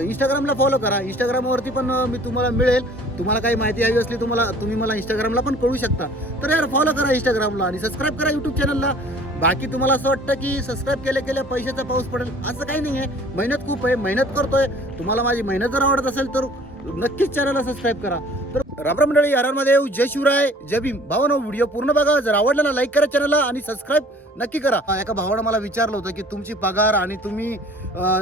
इंस्टाग्रामला follow करा. इंस्टाग्रामवरती पण मी तुम्हाला मिळेल. तुम्हाला काही माहिती हवी असली तुम्हाला तुम्ही मला इंस्टाग्रामला पण कळू शकता. तर यार फॉलो करा इंस्टाग्रामला आणि सबस्क्राईब करा युट्यूब चॅनलला बाकी तुम्हाला असं वाटतं की सबस्क्राईब केल्या केल्या पैशाचा पाऊस पडेल असं काही नाही आहे मेहनत खूप आहे मेहनत करतोय. तुम्हाला माझी मेहनत जर आवडत असेल तर नक्कीच चॅनलला सबस्क्राईब करा. तर रामराम मंडळी आराम येऊ जय शिवराय जय भीम. भावनो व्हिडिओ पूर्ण बघा. जर आवडला ना लाईक करा चॅनलला आणि सबस्क्राईब नक्की करा. एका भावानं मला विचारलं होतं की तुमची पगार आणि तुम्ही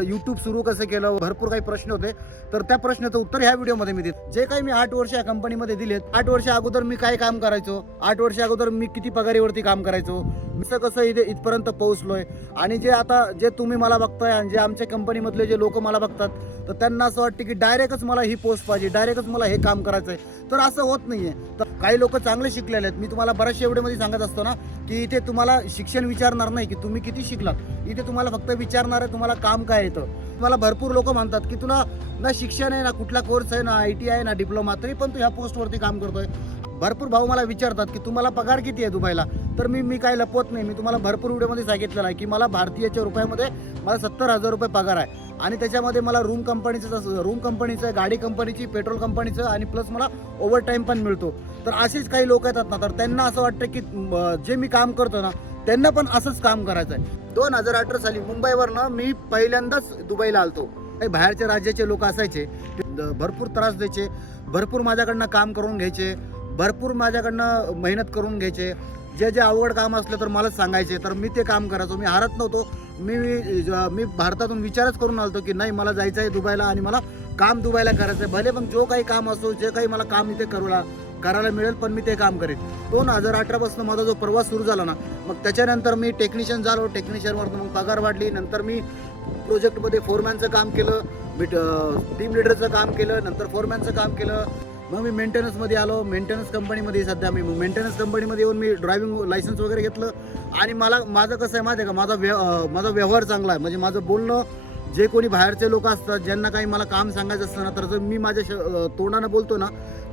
यूट्यूब सुरू कसं केलं? भरपूर काही प्रश्न होते. तर त्या प्रश्नाचं उत्तर ह्या व्हिडिओमध्ये मी देत. जे काही मी आठ वर्ष या कंपनीमध्ये दिलेत आठ वर्ष अगोदर मी काय काम करायचो? आठ वर्ष अगोदर मी किती पगारीवरती काम करायचो? कसं कसं इथे इथपर्यंत पोहोचलोय? आणि जे आता जे तुम्ही मला बघताय आणि जे आमच्या कंपनीमधले जे लोक मला बघतात तर त्यांना असं वाटतं की डायरेक्टच मला ही पोस्ट पाहिजे डायरेक्टच मला हे काम करायचं आहे तर असं होत नाहीये. तर काही लोक चांगले शिकलेले आहेत. मी तुम्हाला बऱ्याचशा एवढेमध्ये सांगत असतो ना की इथे तुम्हाला शिक्षण विचारणार नाही की तुम्ही किती शिकलात. इथे तुम्हाला फक्त विचारणार आहे तुम्हाला काम काय येतं. तुम्हाला भरपूर लोक म्हणतात की तुला ना शिक्षण आहे ना कुठला कोर्स आहे ना आय टी आहे ना डिप्लोमा तरी पण तू ह्या पोस्टवरती काम करतोय. भरपूर भाऊ मला विचारतात की तुम्हाला पगार किती आहे दुबईला? तर मी मी काय लपवत नाही. मी तुम्हाला भरपूर व्हिडिओमध्ये सांगितलेलं आहे की मला भारतीयच्या रुपयामध्ये मला सत्तर हजार रुपये पगार आहे. आणि त्याच्यामध्ये मला रूम कंपनीचं रूम कंपनीचं गाडी कंपनीची पेट्रोल कंपनीचं आणि प्लस मला ओव्हर टाईम पण मिळतो. तर असेच काही लोक येतात ना तर त्यांना असं वाटतं की जे मी काम करतो ना त्यांना पण असंच काम करायचं आहे दोन हजार अठरा साली मुंबईवरनं मी पहिल्यांदाच दुबईला आलतो. काही बाहेरच्या राज्याचे लोक असायचे ते द- भरपूर त्रास द्यायचे भरपूर माझ्याकडनं काम करून घ्यायचे भरपूर माझ्याकडनं मेहनत करून घ्यायचे. जे जे अवघड काम असलं तर मलाच सांगायचे तर मी ते काम करायचो. मी हारत नव्हतो. मी मी- भारतातून विचारच करून आलतो की नाही मला जायचं आहे दुबईला आणि मला काम दुबईला करायचं आहे भले पण जो काही काम असो जे काही मला काम इथे करूला करायला मिळेल पण मी ते काम करेन. दोन हजार अठरापासून माझा जो प्रवास सुरू झाला ना मग त्याच्यानंतर मी टेक्निशियन झालो टेक्निशियनवरनं मग पगार वाढली. नंतर मी प्रोजेक्टमध्ये फोरमॅनचं काम केलं मी टीम लिडरचं काम केलं नंतर फोरमॅनचं काम केलं. मग मी मेंटेनन्समध्ये आलो. मेंटेनन्स कंपनीमध्ये सध्या मी मेंटेनन्स कंपनीमध्ये येऊन मी ड्रायव्हिंग लायसन्स वगैरे घेतलं. आणि मला माझं कसं आहे माहिती आहे का? माझा व्य माझा व्यवहार चांगला आहे. म्हणजे माझं बोलणं जे कोणी बाहेरचे लोक असतात ज्यांना काही मला काम सांगायचं असतं ना तर जर मी माझ्या श- तोंडानं बोलतो ना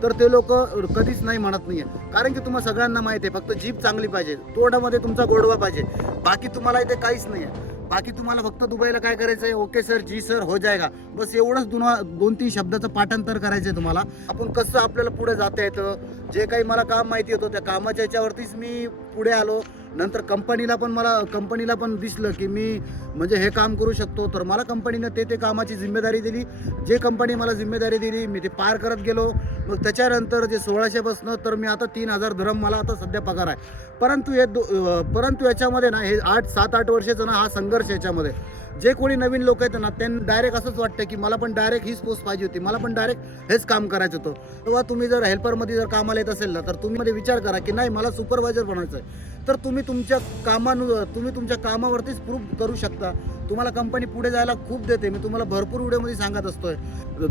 तर ते लोक कधीच नाही म्हणत नाही आहे कारण की तुम्हाला सगळ्यांना माहिती आहे फक्त जीभ चांगली पाहिजे. तोंडामध्ये तुमचा गोडवा पाहिजे. बाकी तुम्हाला इथे काहीच नाही आहे बाकी तुम्हाला फक्त दुबईला काय करायचं आहे? ओके सर जी सर हो जाएगा बस एवढंच दोन दोन तीन शब्दाचं पाठांतर करायचं आहे तुम्हाला. आपण कसं आपल्याला पुढे जाता येतं? जे काही मला काम माहिती होतं त्या कामाच्या याच्यावरतीच मी पुढे आलो नंतर कंपनीला पण मला कंपनीला पण दिसलं की मी म्हणजे हे काम करू शकतो. तर मला कंपनीनं ते ते कामाची जिम्मेदारी दिली. जे कंपनी मला जिम्मेदारी दिली मी ते पार करत गेलो. मग त्याच्यानंतर जे सोळाशे बसणं तर मी आता तीन हजार धरम मला आता सध्या पगार आहे. परंतु हे दो परंतु याच्यामध्ये ना हे आठ सात आठ वर्षाचा ना हा संघर्ष याच्यामध्ये. जे कोणी नवीन लोक आहेत ना त्यांना डायरेक्ट असंच वाटतं की मला पण डायरेक्ट हीच पोस्ट पाहिजे होती. मला पण डायरेक्ट हेच काम करायचं होतं. तेव्हा तुम्ही जर हेल्परमध्ये जर कामाला येत असेल ना तर तुम्ही मध्ये विचार करा की नाही मला सुपरवायझर बनायचं आहे तर तुम्ही तुमच्या कामानु तुम्ही तुमच्या कामावरतीच प्रूफ करू शकता. तुम्हाला कंपनी पुढे जायला खूप देते. मी तुम्हाला भरपूर व्हिडिओमध्ये सांगत असतोय.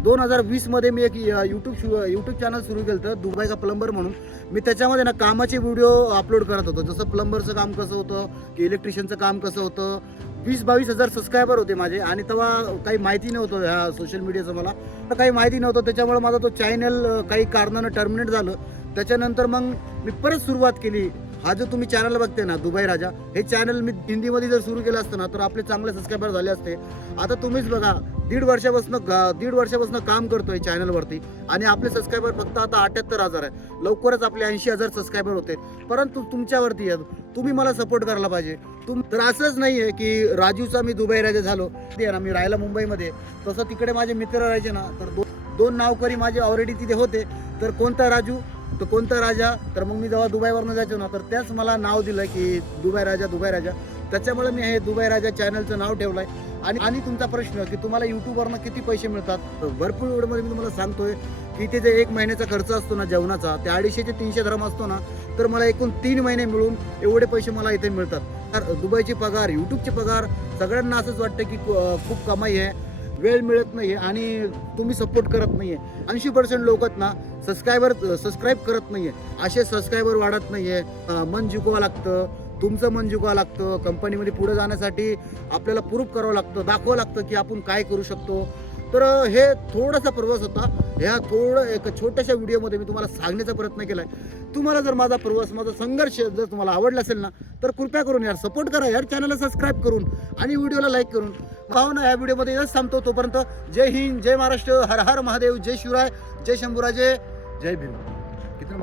दोन हजार वीसमध्ये मी एक यूट्यूब यूट्यूब चॅनल सुरू केलं होतं दुबई का प्लंबर म्हणून. मी त्याच्यामध्ये ना कामाचे व्हिडिओ अपलोड करत होतो. जसं प्लंबरचं काम कसं होतं की इलेक्ट्रिशियनचं काम कसं होतं वीस बावीस हजार सबस्क्रायबर होते माझे आणि तेव्हा काही माहिती नव्हतं ह्या सोशल मीडियाचं मला. तर काही माहिती नव्हतं त्याच्यामुळे माझा तो चॅनल काही कारणानं टर्मिनेट झालं. त्याच्यानंतर मग मी परत सुरुवात केली. हा जो तुम्ही चॅनल बघते ना दुबई राजा हे चॅनल मी हिंदीमध्ये जर सुरू केलं असतं ना तर आपले चांगले सबस्क्रायबर झाले असते. आता तुम्हीच बघा दीड वर्षापासून दीड वर्षापासून काम करतोय चॅनलवरती आणि आपले सबस्क्रायबर फक्त आता अठ्याहत्तर हजार आहे लवकरच आपले ऐंशी हजार सबस्क्रायबर होते. परंतु तुमच्यावरती आहे तुम्ही मला सपोर्ट करायला पाहिजे. तुम तर असंच नाही आहे की राजूचा मी दुबई राजा झालो. ते आहे ना मी राहिला मुंबईमध्ये. तसं तिकडे माझे मित्र राहायचे ना तर दो, दोन नावकरी माझे ऑलरेडी तिथे होते. तर कोणता राजू तर कोणता राजा तर मग मी जेव्हा दुबईवरनं जायचो ना तर त्याच मला नाव दिलं की दुबई राजा दुबई राजा. त्याच्यामुळे मी हे दुबई राजा चॅनलचं नाव ठेवलं आहे आणि आणि तुमचा प्रश्न की तुम्हाला यूट्यूबवरनं किती पैसे मिळतात? भरपूर वेळमध्ये मी तुम्हाला सांगतोय की इथे जे एक महिन्याचा खर्च असतो ना जेवणाचा ते अडीचशे ते तीनशे धर्म असतो ना तर मला एकूण तीन महिने मिळून एवढे पैसे मला इथे मिळतात. दुबईचे पगार यूट्यूबचे पगार सगळ्यांना असंच वाटतं की खूप कमाई आहे वेळ मिळत नाही आहे आणि तुम्ही सपोर्ट करत नाही आहे ऐंशी पर्सेंट लोक आहेत ना सबस्क्रायबर सबस्क्राईब करत नाही आहे असे सबस्क्रायबर वाढत नाही आहे मन जिंकवावं लागतं तुमचं मन जिंकवावं लागतं. कंपनीमध्ये पुढे जाण्यासाठी आपल्याला प्रूफ करावं लागतं दाखवावं लागतं की आपण काय करू शकतो. तर हे थोडासा प्रवास होता. ह्या थोडं एक छोट्याशा व्हिडिओमध्ये मी तुम्हाला सांगण्याचा प्रयत्न केला आहे तुम्हाला जर माझा प्रवास माझा संघर्ष जर तुम्हाला आवडला असेल ना तर कृपया करून यार सपोर्ट करा. यार चॅनलला सबस्क्राईब करून आणि व्हिडिओला लाईक करून. भावना या व्हिडिओमध्ये येत थांबतो तोपर्यंत जय हिंद जय महाराष्ट्र हर हर महादेव जय शिवराय जय शंभूराजे जय भीम. किती